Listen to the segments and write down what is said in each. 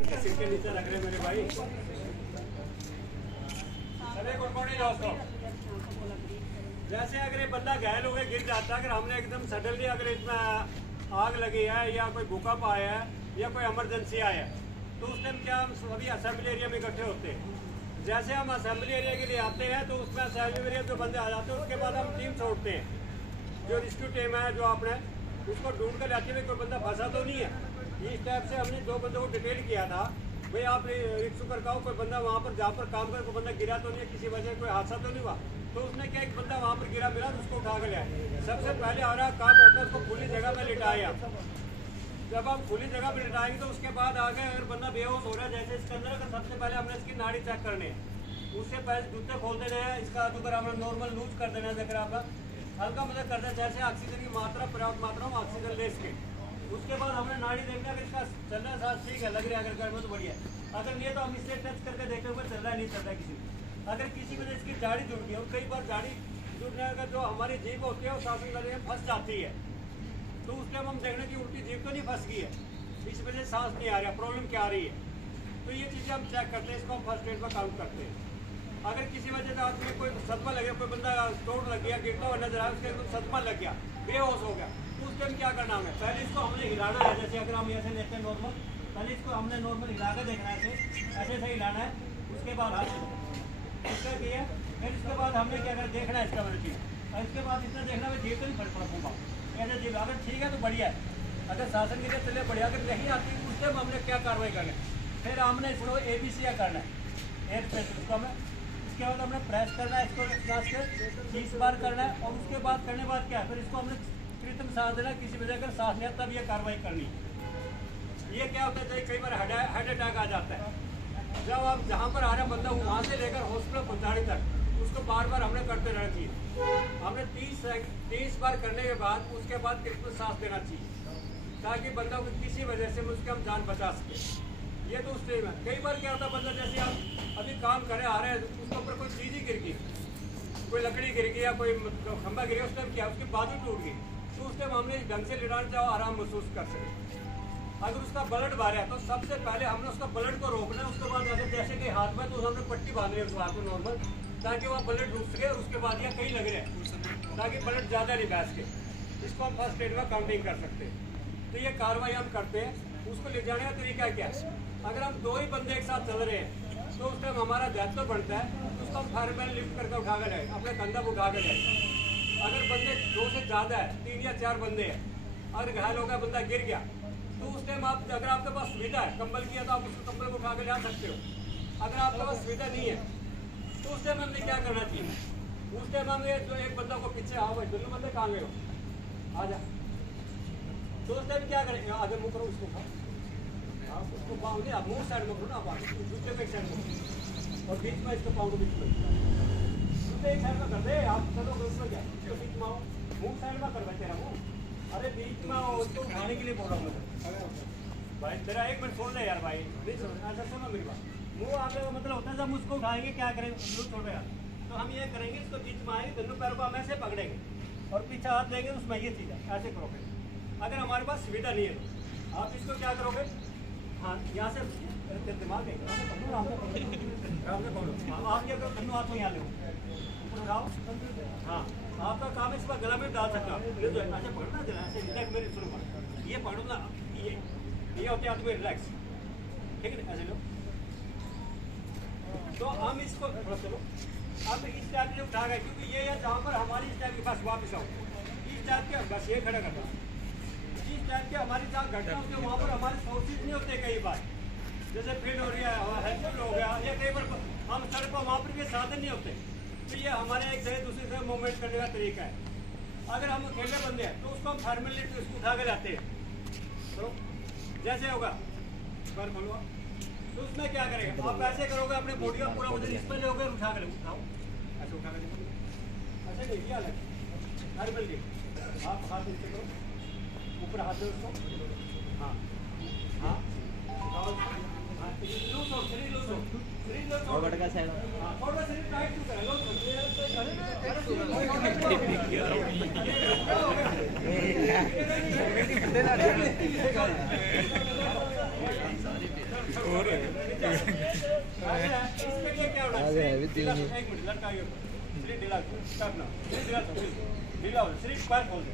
सिर के नीचे रख रहे मेरे भाई। अरे गुड मॉर्निंग दोस्तों। जैसे अगर ये बंदा घायल हो गया गिर जाता है, अगर हमने एकदम सडनली अगर इसमें आग लगी है या कोई भूकंप आया है या कोई इमरजेंसी आया है, तो उस टाइम क्या हम सभी असेंबली एरिया में इकट्ठे होते हैं। जैसे हम असेंबली एरिया के लिए आते हैं तो उसमें असेंबली एरिया जो बंदे आ जाते हैं, उसके बाद हम टीम छोड़ते हैं। जो रेस्क्यू टीम है जो आपने उसको ढूंढ कर लाते हुए कोई बंदा फंसा तो नहीं है। इस टाइप से हमने 2 बंदों को डिटेल किया था, भाई आप रिक्शू कर का कोई बंदा वहाँ पर जहाँ पर काम कर कोई बंदा गिरा तो नहीं है, किसी वजह कोई हादसा तो नहीं हुआ। तो उसने क्या एक बंदा वहाँ पर गिरा मिला तो उसको उठा कर लिया। सबसे पहले हमारा काम होता है उसको खुली जगह पर लिटाया। जब आप खुली जगह पर लिटाएंगे तो उसके बाद आगे अगर बंदा बेहोश हो रहा है, जैसे इसके अंदर अगर सबसे पहले हमने इसकी नाड़ी चेक करनी है, उससे पहले जूते खोल देना है, इसका अगर हमने नॉर्मल लूज कर देना है, अगर आपका हल्का मदद करते हैं जैसे ऑक्सीजन की मात्रा पर्याप्त मात्रा में ऑक्सीजन ले सके। उसके बाद हमने नाड़ी देखना है इसका चलना साथ ठीक है, लग रहा है अगर गर्म तो बढ़िया है, अगर नहीं है तो हम इससे टच करके देखेंगे चल रहा है नहीं चल रहा है किसी। अगर किसी वजह इसकी जाड़ी जुड़ गई है, कई बार जाड़ी जुड़ने का जो हमारी जीभ होती है वो सांस गले में फंस जाती है, तो उस टाइम हम देखने की उल्टी जीभ तो नहीं फंस गई है, इस वजह से सांस नहीं आ रहा, प्रॉब्लम क्या आ रही है। तो ये चीज़ें हम चेक करते हैं, इसको हम फर्स्ट एड में काउंट करते हैं। अगर किसी वजह से आदमी कोई सदमा लग गया, कोई बंदा चोट लग गया, गिरता हुआ नजर आया, उसके सदमा लग गया, बेहोश हो गया, तो उस टाइम क्या करना है, पहले इसको हमने हिलाना है। जैसे अगर हम ऐसे लेते हैं नॉर्मल, पहले इसको हमने नॉर्मल हिला कर देखना है, ऐसे ऐसे हिलाना है। उसके बाद इसका किया, फिर इसके बाद हमने क्या कर देखना है इसका मतलब चीज़, और इसके बाद इतना देखना है जीव तो नहीं फट पड़ूंगा ऐसे जीव, अगर ठीक है तो बढ़िया है, अगर शासन के लिए चले बढ़िया, अगर नहीं आती उस टाइम हमने क्या कार्रवाई करनी है। फिर हमने इसको ABC करना है, एयर प्रेशर उसको हमें, उसके बाद हमने प्रेस करना है इसको सांस के 30 बार करना है, और उसके बाद करने के बाद क्या है, फिर इसको हमने कृत्रिम सांस देना, किसी वजह अगर सांस नहीं आता तब ये कार्रवाई करनी है। ये क्या होता है, कई बार हार्ट अटैक आ जाता है, जब आप जहाँ पर आ रहा बंदा वहाँ से लेकर हॉस्पिटल पहुँचाने तक उसको बार बार हमने करते रहना चाहिए। हमने 30 बार करने के बाद उसके बाद कृत्रिम सांस देना चाहिए, ताकि बंदा को किसी वजह से उसके हम जान बचा सके। ये तो उस टाइम है। कई बार क्या होता है, बंदा जैसे आप अभी काम करे आ रहे हैं, उसके ऊपर कोई चीज़ ही गिर गई, कोई लकड़ी गिर गई या कोई खंबा गिर गया, उस टाइम क्या उसकी बाजू टूट गई, तो उस टाइम हमने ढंग से लिटाना चाहो आराम महसूस कर सके। अगर उसका ब्लड बाहर है तो सबसे पहले हमने उसका ब्लड को रोकना है। उसके बाद अगर जैसे कि हाथ में तो हमने पट्टी बांधनी है उस हाथ को नॉर्मल, ताकि वह ब्लड रुक सके, और उसके बाद या कहीं लग रहे हैं ताकि ब्लड ज़्यादा नहीं बह सके। इसको हम फर्स्ट एड में काउंटिंग कर सकते हैं। तो ये कार्रवाई हम करते हैं। उसको ले जाने का तरीका क्या है, अगर हम 2 ही बंदे एक साथ चल रहे हैं तो उस टाइम हमारा दायित्व बनता है उसको हम फायरमैन लिफ्ट करके उठा कर जाए, अपने कंधा को उठा कर जाए। अगर बंदे 2 से ज़्यादा है, 3 या 4 बंदे हैं, अगर घायल हो गया बंदा गिर गया, तो उस टाइम आप अगर आपके पास सुविधा है कंबल की है तो आप उसको कंबल को उठा कर ला सकते हो। अगर आपके पास सुविधा नहीं है तो उस टाइम हमें क्या करना चाहिए, उस टाइम हमें जो एक बंदा को पीछे आओ भाई दोनों बंदे कहाँ गए हो आ जा, तो उस टाइम क्या करेंगे, आगे मुँह करो उसको आप उसको पाँव नहीं, आप मुँह साइड में करो ना, आप दूसरे पे एक साइड में और बीच में इसको पाँव को बीच में दूसरे एक साइड में कर दे आप, चलो उसमें क्या इसको बीच में आओ, मुँह साइड में कर दे तेरा मुँह, अरे बीच में आओ, उसको उठाने के लिए बोल रहा हूँ मैं भाई, तेरा 1 मिनट छोड़ दे यार भाई, नहीं छोड़ ऐसा सुनो मेरी बात। मुँह आगे मतलब होता है जब उसको उठाएंगे क्या करेंगे, छोड़ यार, तो हम ये करेंगे इसको बीच में आएंगे, दोनों पैरों को हम ऐसे पकड़ेंगे और पीछे हाथ देंगे, उसमें ये चीज़ है ऐसे करोगे। अगर हमारे पास सुविधा नहीं है तो आप इसको क्या करोगे, हाँ यहाँ से दिमाग देंगे आप क्या करो, दोनों हाथों यहाँ ले ऊपर उठाओ, हाँ आपका काम है इस पर गला में डाल सकते हो, ऐसे पकड़ना देना, ऐसे रिलैक्स मेरी सुनो, ये पकड़ो ना, ये होते हैं तुम्हें रिलैक्स, ठीक है ऐसे लो। तो हम इसको चलो अब इस टाइप से उठा गए, क्योंकि ये जहाँ पर हमारी इस टाइप के पास वापस आओ, इस टाइप के बस ये खड़ा करता, इस टाइप के हमारी जहाँ घटना होती है वहाँ पर हमारे सोर्सेज नहीं होते, कई बार जैसे फील्ड हो रही है, हेल्पफुल हो गया, या कई बार हम सड़क पर वहाँ पर भी साधन नहीं होते, तो ये हमारे एक जगह दूसरी जगह मूवमेंट करने का तरीका है। अगर हम अकेले बंदे हैं तो उसको हम फार्मल लिफ्ट उसको उठा के लाते हैं, तो जैसे होगा पर बोलो, तो उसमें क्या करेंगे आप ऐसे करोगे, अपने बॉडी का पूरा वजन इस पर लोगे, उठा कर उठाओ, ऐसे उठा कर ऐसे नहीं किया अलग फार्मल लिफ्ट, आप हाथ नीचे करो, ऊपर हाथ दो उसको, हाँ हाँ लूज हो, शरीर लूज हो, शरीर लूज हो, का साइड हाँ थोड़ा शरीर टाइट क्यों करें, लूज हो इसके लिए क्या होना है? एक मिनट लड़का ढीला हो सिर्फ पैर खोल दे,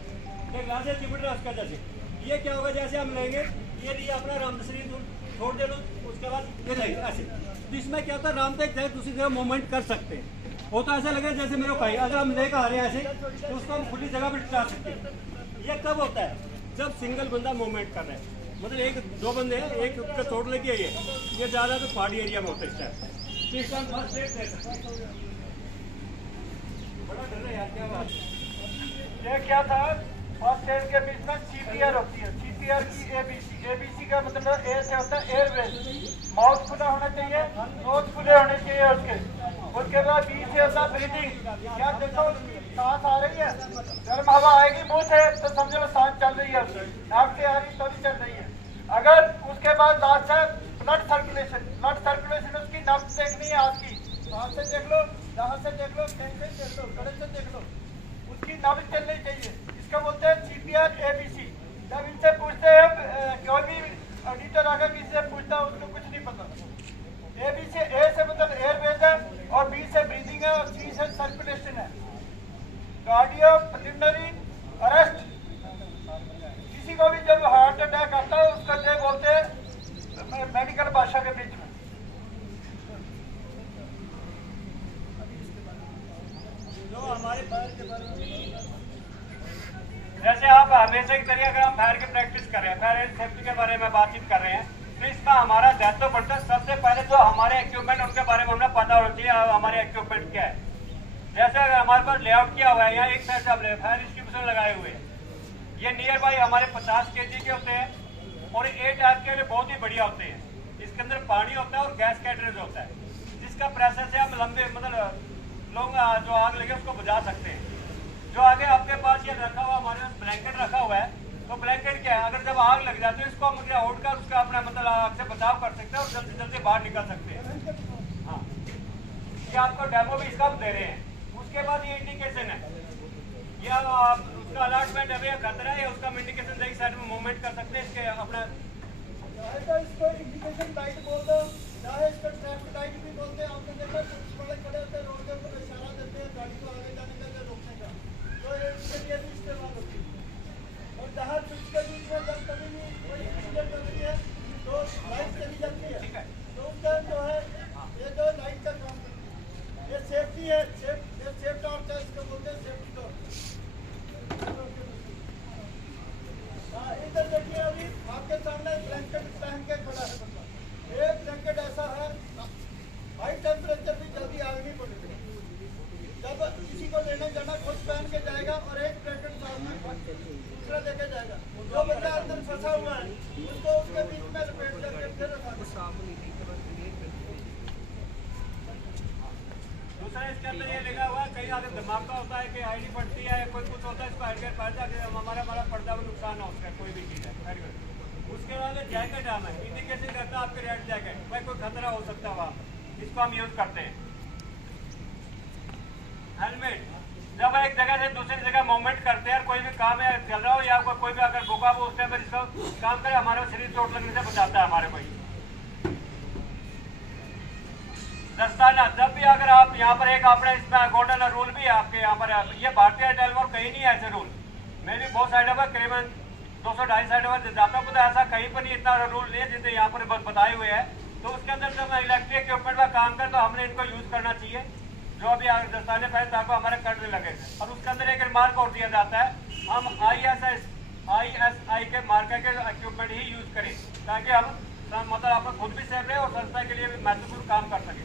एक यहाँ से चिपट रहा उसका जैसे ये क्या होगा, जैसे हम लेंगे ये लिए अपना रामदसरी छोड़ दे लो, उसके बाद ये लेंगे ऐसे, तो इसमें क्या होता है राम तक जाए दूसरी जगह मूवमेंट कर सकते हैं। वो तो ऐसा लगे जैसे मेरे को कहीं अगर हम लेकर आ रहे हैं ऐसे तो उसको हम खुली जगह पर टिका सकते हैं। ये कब होता है? जब सिंगल बंदा मूवमेंट कर रहा है, मतलब एक दो बंदे हैं, एक उसका चोट लगी है, ये ज़्यादा तो पहाड़ी एरिया में होता है इस टाइम, तो इस टाइम फर्स्ट एड दे सकते हैं। बड़ा डर है यार, क्या बात ये क्या था, फर्स्ट एड के बीच में CPR होती है, CPR की ABC का मतलब ए से होता है एयरवेज, माउथ खुला होना चाहिए, नोज खुले होने चाहिए उसके बाद B से होता है ब्रीदिंग। क्या देखो सांस आ रही है, गर्म हवा आएगी मुंह से तो समझ लो सांस चल रही है, उसकी नाक से आ रही तो भी चल रही है। अगर उसके बाद लास्ट है ब्लड सर्कुलेशन उसकी नब्ज देखनी है आपकी, हाथ से देख लो, यहाँ से देख लो, कहीं से देख लो, गले से देख लो, उसकी नब्ज चलनी चाहिए। इसका बोलते हैं CPR ABC। जब इनसे पूछते हैं कोई भी ऑडिटर अगर किसी से पूछता है उसको कुछ नहीं पता। ABC A से मतलब एयरवेज है और B से ब्रीदिंग है और C से सर्कुलेशन है। कार्डियो पल्मोनरी अरेस्ट, किसी को भी जब हार्ट अटैक आता है उसका जो बोलते हैं मेडिकल भाषा के बीच में। जो हमारे फायर के बारे में जैसे आप हमेशा की तरीके अगर हम फायर की प्रैक्टिस कर रहे हैं, फायर एंड सेफ्टी के बारे में बातचीत कर रहे हैं, तो इसका हमारा दायित्व पड़ता है सबसे पहले जो हमारे इक्विपमेंट उनके बारे में हमें पता होना चाहिए हमारे इक्विपमेंट क्या है। जैसे अगर हमारे पास लेआउट किया हुआ है, यहाँ एक साइड से हम फायर डिस्ट्रीब्यूशन लगाए हुए हैं, ये नियर बाई हमारे 50 kg के होते हैं और ये टाइप के लिए बहुत ही बढ़िया होते हैं। इसके अंदर पानी होता है और गैस कैटरेज होता है, जिसका प्रेशर से हम लंबे मतलब लोग जो आग लगे उसको बुझा सकते हैं। जो आगे आपके पास ये रखा हुआ हमारे पास ब्लैंकेट रखा हुआ है, तो ब्लैंकेट क्या है, अगर जब आग लग जाती है इसको हम होल्ड कर उसका अपना मतलब आग से बचाव कर सकते हैं और जल्दी जल्दी बाहर निकल सकते हैं। हाँ, ये आपको डेमो भी इसका हम दे रहे हैं। उसके बाद ये इंडिकेशन है, या आप उसका अलॉटमेंट है भैया खतरा है, उसका हम इंडिकेशन देख साइड में मूवमेंट कर सकते हैं। इसके अपना इसको इंडिकेशन लाइट बोल दो, चाहे इसको ट्रैफिक लाइट भी बोलते हैं। आपने देखा पुलिस वाले खड़े होते हैं रोड के ऊपर इशारा देते हैं गाड़ी को आगे जाने का रोकने का, तो इसके लिए भी इस्तेमाल होती है। और जहाँ स्विच के बीच में जब कभी भी कोई इंसिडेंट होती है तो लाइट चली जाती है, तो उस टाइम जो है ये जो लाइट का काम करती है, ये सेफ्टी है, सेफ टॉर्च है, इसको बोलते हैं सेफ्टी टॉर्च। इधर देखिए अभी आपके सामने ब्लैंकेट पहन के खड़ा है बंदा। एक ब्लैंकेट ऐसा है हाई टेम्परेचर भी जल्दी आग नहीं पड़ेगी। जब किसी को लेने जाना खुद पहन के जाएगा और एक ब्लैंकेट साथ में दूसरा लेके जाएगा, जो बंदा अंदर फंसा हुआ है उसको उसके बीच में लपेट करके फिर रखा। दूसरा इसके अंदर ये लिखा हुआ है, कहीं अगर धमाका होता है कि आईडी पड़ती है कोई कुछ होता है, इसको हेडगेट पड़ जाए हमारा पर्दा में नुकसान हो उसका कोई भी चीज़ है। उसके बाद जैकेट हम है इंडिकेशन करता है आपके रेड जैकेट, भाई कोई खतरा हो सकता है वहाँ, इसको हम यूज करते हैं। हेलमेट, जब एक जगह से दूसरी जगह मूवमेंट करते हैं, कोई भी काम है चल रहा हो या कोई भी अगर भूखा हो उस टाइम पर इसको काम करे, हमारे शरीर चोट लगने से बचाता है हमारे कोई। दस्ताना, जब भी अगर आप यहाँ पर एक अपना इसमें गोल्डन रूल भी है आपके यहाँ पर, ये भारतीय एयरटेल और कहीं नहीं है ऐसे रूल। मैं भी बहुत साइड पर करीबन 200-250 साइड पर जाता हूँ, तो ऐसा कहीं पर नहीं इतना रूल नहीं है जितने यहाँ पर बताए हुए हैं। तो उसके अंदर जब इलेक्ट्रिक इक्विपमेंट का काम कर तो हमने इनको यूज करना चाहिए, जो अभी दस्ताने पहले ताकि हमारे कट भी लगे। और उसके अंदर एक मार्क और दिया जाता है, हम ISI के मार्क के इक्विपमेंट ही यूज करें ताकि हम मतलब आप खुद भी सेफ रहे और संस्था के लिए भी महत्वपूर्ण काम कर सकें।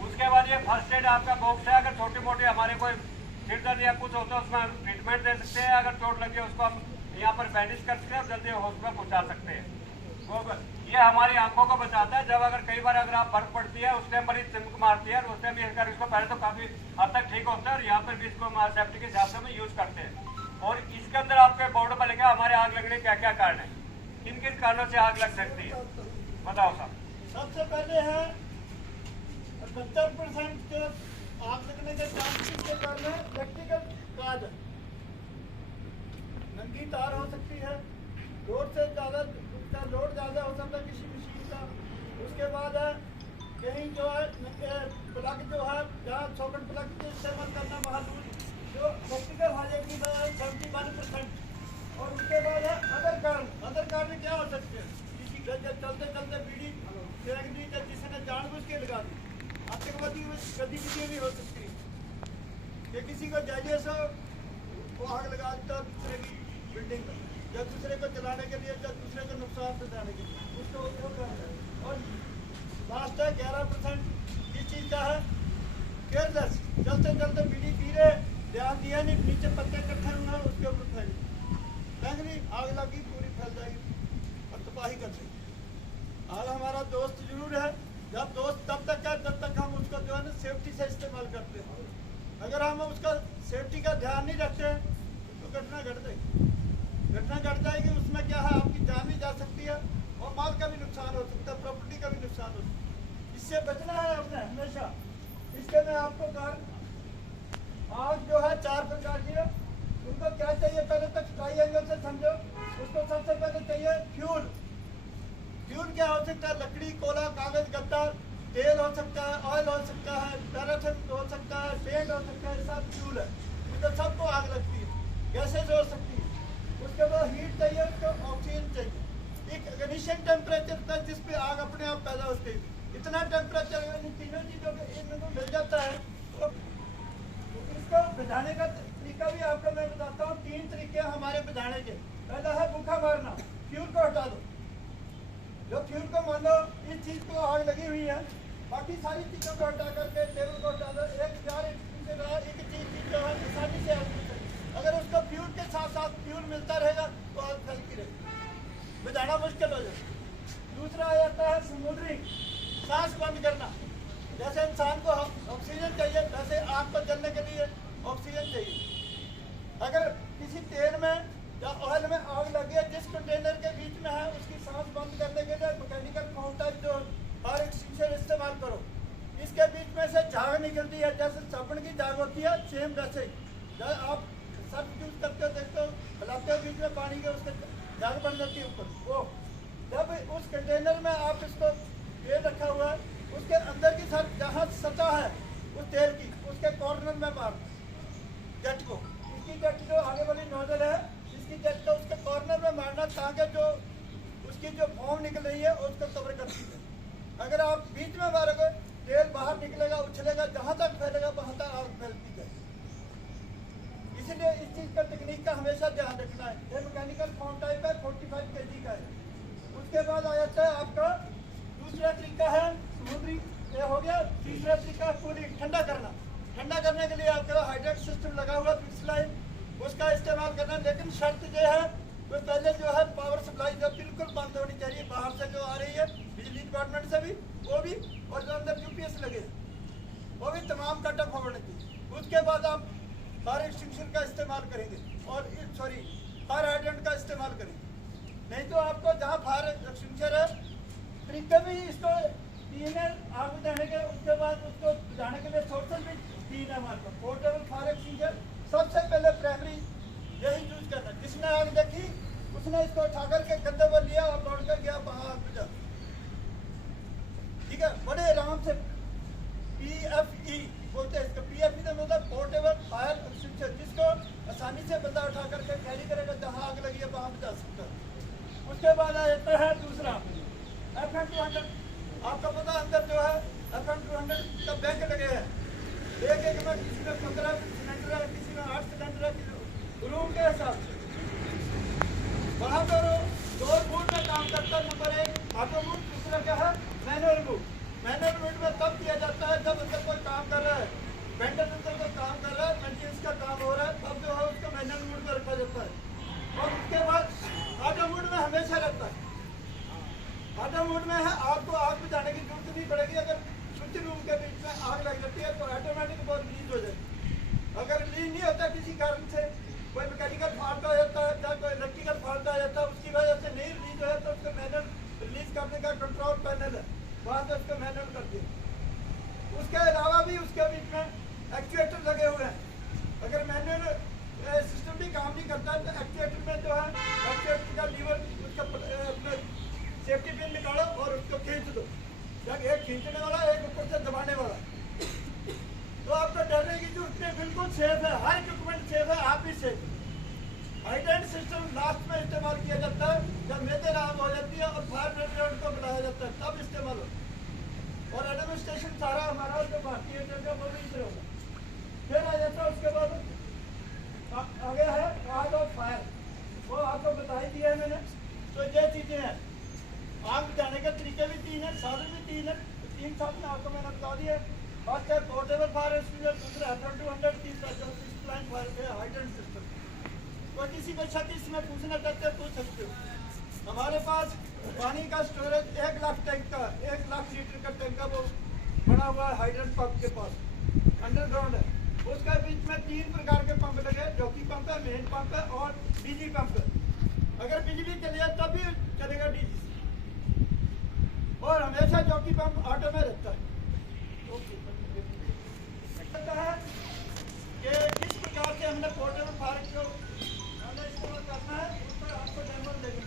उसके बाद ये फर्स्ट एड आपका बॉक्स है, अगर छोटी मोटी हमारे कोई सिर दर्द या कुछ होता है उसमें ट्रीटमेंट दे सकते हैं। अगर चोट लगी है उसको हम यहाँ पर बैंडेज कर सकते हैं और जल्दी हॉस्पिटल पहुँचा सकते हैं। तो ये हमारी आंखों को बचाता है। जब अगर कई बार अगर आप बर्फ पड़ती है उस टाइम पर ही चिमक मारती है, उस टाइम भी इसको पहले तो काफी हद तक ठीक होता है और यहाँ पर भी इसको सेफ्टी के हिसाब से हम यूज करते हैं। और इसके अंदर आपके बोर्ड पर लिखा हमारे आग लगने के क्या क्या कारण है, किन किन कारणों से आग लग सकती है, बताओ साहब। सबसे पहले है 70% के आग लगने के चांसेस के कारण है व्यक्तिगत काज, नंगी तार हो सकती है, लोड से ज़्यादा उसका लोड ज़्यादा हो सकता है किसी मशीन का, उसके बाद है कहीं जो है प्लग जो है जहाँ सॉकेट प्लग का इस्तेमाल करना वहाँ दूर जो प्रैक्टिकल हो जाएगी 71%। और उसके बाद है अदर कारण क्या हो सकते हैं? किसी चलते चलते बीड़ी फेंक दी या किसी ने जानबूझ के लगा दी, आतंकवादी गतिविधियाँ भी हो सकती है। कि किसी को जायजे से वो आग लगा देता दूसरे की बिल्डिंग में, या दूसरे को जलाने के लिए, या दूसरे को नुकसान पहुँचाने के लिए, उसको उपयोग करता है। और लास्ट है 11% किस चीज़ का है? केयरलेस, चलते चलते बीड़ी पी रहे, ध्यान दिया नहीं, नीचे पत्ते इकट्ठे हुए उसके ऊपर फेंक दी, आग लगी पूरी फैल जाएगी और तबाही कर देगी। आग हमारा दोस्त जरूर है, जब दोस्त तब तक है जब तक हम उसको जो है ना सेफ्टी से इस्तेमाल करते हैं। अगर हम उसका सेफ्टी का ध्यान नहीं रखते तो घटना घट जाएगी। उसमें क्या है, आपकी जान भी जा सकती है और माल का भी नुकसान हो सकता है, प्रॉपर्टी का भी नुकसान हो सकता है। इससे बचना है आपने हमेशा। इसके मैं आपको कारण आग जो है 4 प्रकार की है, उनको क्या चाहिए पहले तक ट्राइएंगल से समझो। उसको सबसे पहले चाहिए फ्यूल। फ्यूल क्या हो सकता है? लकड़ी, कोला, कागज, गद्दा, तेल हो सकता है, ऑयल हो सकता है, पैराफिन हो सकता है, पेंट हो सकता है, सब फ्यूल है। मतलब सबको आग लगती है, गैसेज हो सकती है। उसके बाद हीट चाहिए, उसको ऑक्सीजन चाहिए। एक इग्निशन टेम्परेचर तक जिस पे आग अपने आप पैदा होती है, इतना टेम्परेचर अगर इन तीनों चीज़ों को इनको मिल जाता है तो इसको बुझाने का तरीका भी आपको मैं बताता हूँ। 3 तरीके हमारे बुझाने के। पहला है भूखा मारना, फ्यूल को हटा दो। जो फ्यूल को मान लो इस चीज़ को आग लगी हुई है, बाकी सारी चीज़ों को हटा करके टेबल को हटा दो, एक चीज़ जो है आसानी से आग मिल सकती। अगर उसको फ्यूल के साथ साथ फ्यूल मिलता रहेगा तो आग फैलती रहेगी, बुझाना मुश्किल हो जाएगा। दूसरा आ जाता है स्मोल्डरिंग, सांस बंद करना। जैसे इंसान को ऑक्सीजन चाहिए, वैसे आग को जलने के लिए ऑक्सीजन चाहिए। अगर किसी तेल में या ऑयल में आग लगी है, जिस कंटेनर के बीच में है उसकी सांस बंद करने के लिए मैकेनिकल फाउंट टाइप जो फायर एक्सटिंग्विशर इस्तेमाल करो। इसके बीच में से झाग निकलती है, जैसे साबुन की झाग होती है, सेम वैसे जब आप सब यूज करते हो, देखते हो, हिलाते हो बीच में पानी के, उसके झाग बन जाती है ऊपर। वो जब उस कंटेनर में आप इसको तेल रखा हुआ है, उसके अंदर की साथ जहाँ सतह है उस तेल की, उसके कॉर्नर में मार जेट को, इसकी जेट जो आगे वाली नोजल है, इसकी जेट को उसके कॉर्नर में मारना, ताकि जो उसकी जो फोम निकल रही है उसको कवर करती है। अगर आप बीच में मारोगे, तेल बाहर निकलेगा, उछलेगा, जहाँ तक फैलेगा वहाँ तक आग फैलती है। इसीलिए इस चीज़ का टेक्निक का हमेशा ध्यान रखना है। ये मैकेनिकल फाउंट टाइप है, 45 kg का है। उसके बाद आ जाता है आपका दूसरा तरीका है स्मूथरिंग, ये हो गया। तीसरा तरीका कूलिंग, ठंडा करना। ठंडा करने के लिए आपके पास हाइड्रेट सिस्टम लगा हुआ फिक्स लाइन, उसका इस्तेमाल करना। लेकिन शर्त ये है तो पहले जो है पावर सप्लाई जो बिल्कुल बंद होनी चाहिए, बाहर से जो आ रही है बिजली डिपार्टमेंट से भी, वो भी, और जो अंदर यूपीएस लगे वो भी तमाम कट ऑफ होने चाहिए। उसके बाद आप फायर एक्सटिंग्विशर का इस्तेमाल करेंगे और फायर हाइड्रेंट का इस्तेमाल करेंगे। नहीं तो आपको जहाँ फायर एक्सटिंग्विशर है, तरीके भी इसको 3 है आग बुझाने के। उसके बाद उसको बुझाने के लिए सोर्सेज भी 3 है हमारे पास। पोर्टेबल फायर एक्सटिंग्विशर सबसे पहले प्राइमरी यही यूज करना। जिसने आग देखी उसने इसको उठा करके कंधे पर लिया और लौट कर गया वहाँ आग बुझा। ठीक है, बड़े आराम से PFE बोलते हैं इसको। PFE का मतलब पोर्टेबल फायर एक्सटिंग्विशर, जिसको आसानी से बंदा उठा करके कैरी करेगा, जहाँ आग लगी है वहाँ बुझा सकता है। उसके बाद आ जाता है दूसरा FN200। आपको पता अंदर जो है FN200 का बैंक लगे हैं। एक में किसी में 15 सिलेंडर है, किसी में 8 सिलेंडर है, रूम के हिसाब से। वहाँ पर 2 मूड में काम करता है। नंबर 1 ऑटो मूड, दूसरा क्या है मैनुअल मूड। मैनुअल मूड में तब किया जाता है जब अंदर कोई काम कर रहा है, वेंडर अंदर कोई काम कर रहा है, मेंटेनेंस का काम हो रहा है, तब जो है उसको मैनुअल मूड में रखा जाता है। और उसके बाद ऑटो मूड में हमेशा रहता है। ऑटो मूड में है, आपको आग बुझाने की जरूरत नहीं पड़ेगी। अगर स्विच रूम के बीच में आग लग जाती है तो ऑटोमेटिक बहुत रिलीज हो जाती है। अगर रिलीज नहीं होता किसी कारण से, कोई मैकेनिकल फॉल्ट आ जाता है या कोई इलेक्ट्रिकल फॉल्ट आ जाता है, उसकी वजह से नहीं रिलीज हो तो उसको मैनुअल रिलीज करने का कंट्रोल पैनल है, वहाँ से उसको मैनुअल कर दिया। उसके अलावा भी उसके बीच में एक्चुएटर लगे हुए हैं। अगर मैनुअल सिस्टम भी काम नहीं करता तो एक्चुएटर में जो है एक्चुएटर का लीवर, उसका अपना सेफ्टी पिन निकालो और उसको खींच दो। खींचने वाला, एक ऊपर से दबाने वाला। तो आपको डरने की जरूरत नहीं, बिल्कुल सेफ है, हर इक्विपमेंट सेफ है, आप भी सेफ। हाइड्रेंट सिस्टम लास्ट में इस्तेमाल किया जाता है जब मेजर आग हो जाती है और फायर ब्रिगेड को बुलाया जाता है, तब इस्तेमाल होता है। और एडमिनिस्ट्रेशन सारा हमारा जो भारतीय एयरटेल का वो भी इधर होगा। फिर आ जाता है उसके बाद आगे है आग और फायर, वो आपको बता ही दिया है मैंने। तो ये चीजें हैं, आग बुझाने के तरीके भी 3 है, साधन भी 3 है। 3 साधन आपको मैंने बता दिया। फर्स्ट है पोर्टेबल फायर एक्सटिंग्विशर, दूसरा है 200, तीसरा जो फायर हाइड्रेंट सिस्टम। तो किसी को शक इसमें पूछना चाहते हैं पूछ सकते हो। हमारे पास पानी का स्टोरेज 1 लाख टैंक का, 1 लाख लीटर का टैंक का वो बना हुआ है हाइड्रेंट पंप के पास, अंडरग्राउंड है। उसका बीच में 3 प्रकार के पंप लगे, जॉकी पंप है, मेन पंप है और डीजी पंप है। अगर बिजली चली जाए तब भी चलेगा डीजी, और हमेशा जॉकी पंप ऑटो में रहता है। है कि किस प्रकार से हमने पोर्टेबल फायर को इस्तेमाल करना है, उस पर आपको डेमो देंगे।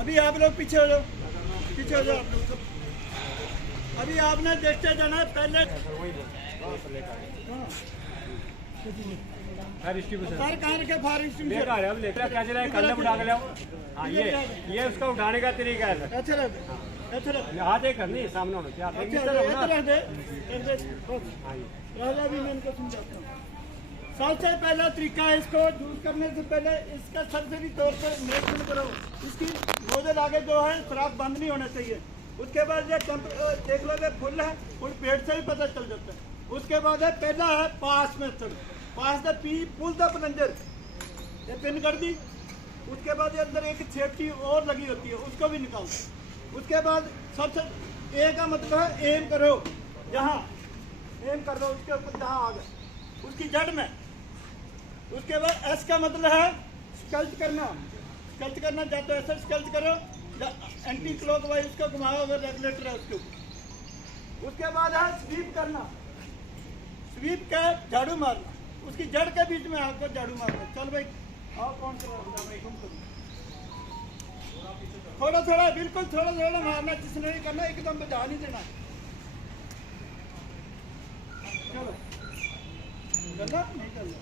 अभी आप लोग पीछे हो जाओ, पीछे हो जाओ आप लोग सब। अभी आपने देखते जाना है पहले फायर कहाँ रखे, फायर एक्सटिंग्विशर अब लेकर क्या चला है, कल उठा के लाओ। हाँ, ये उसका उठाने का तरीका है सर। अच्छा रहता हाथ एक करनी सामने होना चाहिए। राजा भी मैं इनको समझाता हूँ। सबसे पहला तरीका है, इसको यूज करने से पहले इसका सब्सिडी तौर पर निरीक्षण करो। इसकी नोजल आगे जो है सुराख बंद नहीं होना चाहिए। उसके बाद ये देख लो फुल है, फुल पेट से भी पता चल जाता है। उसके बाद है पहला है PASS method, PASS the P pull the plunger, ये पिन कर दी। उसके बाद ये अंदर एक सेफ्टी और लगी होती है, उसको भी निकाल दो। उसके बाद सबसे ए का मतलब है एम करो, जहाँ एम कर लो उसके ऊपर जहाँ आ गए उसकी जड़ में। उसके बाद एस का मतलब है स्कल्ट करना, स्कल्ट करना चाहते हो ऐसा स्कल्ट करो, एंटी क्लॉक वाइज उसको घुमाओ अगर रेगुलेटर है उसके ऊपर। उसके बाद है स्वीप करना, स्वीप का झाड़ू मारना, उसकी जड़ के बीच में आपको झाड़ू मारना। चल भाई आओ, कौन कर रहा है तुम करो। थोड़ा थोड़ा बिल्कुल थोड़ा थोड़ा मारना, जिसने भी करना एकदम बजा नहीं देना। चलो करना नहीं करना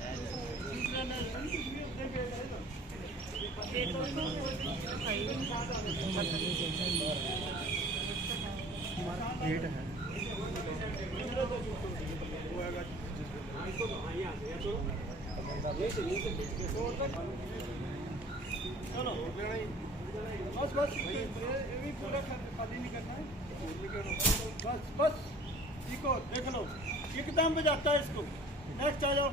चलो बस बस, ये भी पूरा खाली नहीं करना है, बस बस। देखो देख लो एकदम बजाता है इसको। नेक्स्ट आ जाओ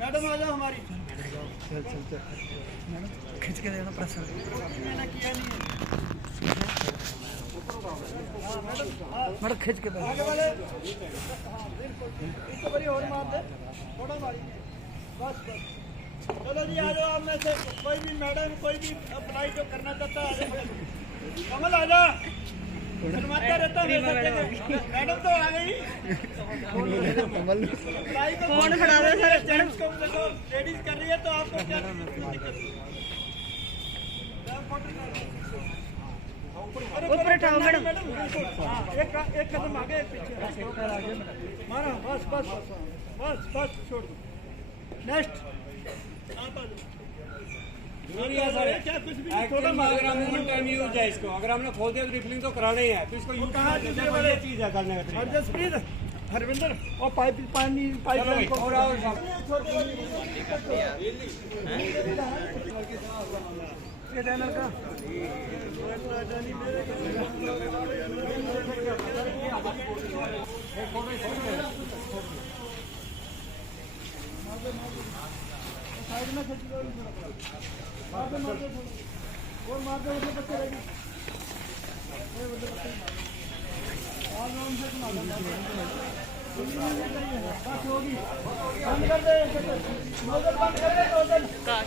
मैडम, आ जाओ हमारी। खींच के देना प्रेस मैंने किया नहीं है मैडम, खींच के देना आगे वाले। हाँ बिल्कुल, इसको बड़ी और मार दे, थोड़ा मारी बस बस। चलो जी आ जाओ, आप में से कोई भी मैडम कोई भी अप्लाई जो करना चाहता है। कमल आ जा, शर्माता रहता है मैडम तो आ गई। कौन खड़ा रहा है सर? जेंट्स को देखो, लेडीज कर रही है तो आपको क्या ऊपर उठाओ मैडम। हाँ, एक कदम आगे एक पीछे मारो, बस बस बस बस बस, छोड़ दो। नेक्स्ट आप आ जाओ। क्या कुछ भी अगर हमने टाइम यूज है इसको, अगर हमने खोल दिया तो रिफिलिंग तो कराना ही है, तो इसको यूज कहाँ दूसरे वाले चीज है करने का और जसप्रीत हरविंदर और पाइप पानी पाइप का साइड में खींच लो, मार दो और मार दो उसे बच्चे रहेगी। बस होगी, बंद कर दे, नोजल बंद कर दे, नोजल काश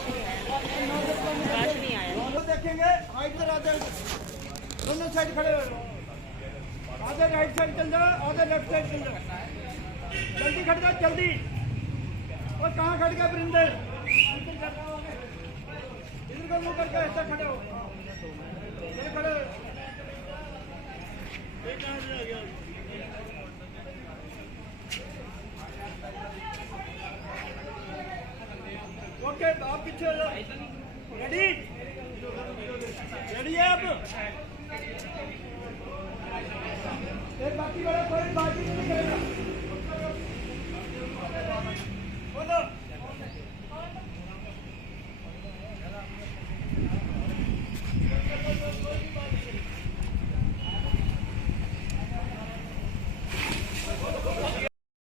नहीं आया। दोनों देखेंगे हाइट पर आधे, दोनों साइड खड़े हो, आधे राइट साइड चल जाओ, आधे लेफ्ट साइड चल जाओ, जल्दी खड़ जाओ जल्दी। और बैठ गए वरिंदर, इधर को मुंह करके ऐसा खड़े हो, ये खड़े। ओके, आप पीछे हो जाओ। रेडी, रेडी है आप?